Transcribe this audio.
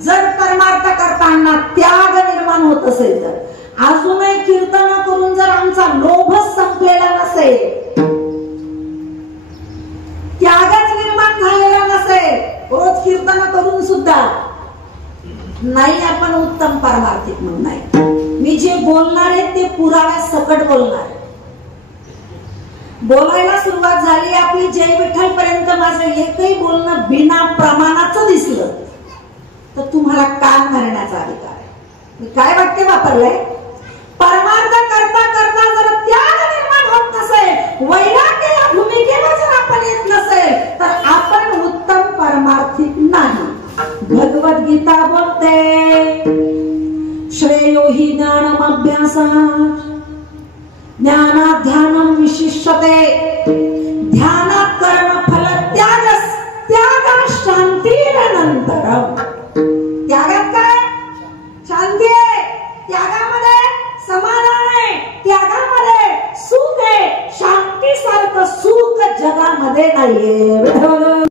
जर परमार्थ करताना त्याग निर्माण होत असेल तर अजूनही कीर्तन करून जर आमचा लोभच संपलेला नसेल, त्यागच निर्माण झालेला नसेल, रोज कीर्तन करून सुद्धा नाही आपण उत्तम पारमार्थिक म्हणून नाही। मी जे बोलणार आहे ते पुराव्या सकट बोलणार आहे। बोलायला सुरुवात झाली आपली जय विठ्ठल पर्यंत माझं एकही बोलणं बिना प्रमाणाचं दिसलं तर तुम्हाला कान धरण्याचा अधिकार आहे। मी काय वाक्य वापरलंय? परमार्थ करता करता जर त्याग निर्माण होत नसेल, वैराग्य या भूमिकेवर जर आपण येत नसेल तर आपण उत्तम परमार्थिक नाही। भगवद्गीता बोलते श्रेयो हि ज्ञानम अभ्यासात् ज्ञानात् ध्यानं विशिष्यते, ध्यानात् कर्म फल त्यागस् त्यागात् शान्तिरनन्तरम्। त्यागात काय शांती आहे, त्यागामध्ये समाधान आहे, त्यागामध्ये सुख आहे। शांतीसारखं सुख जगामध्ये नाहीये।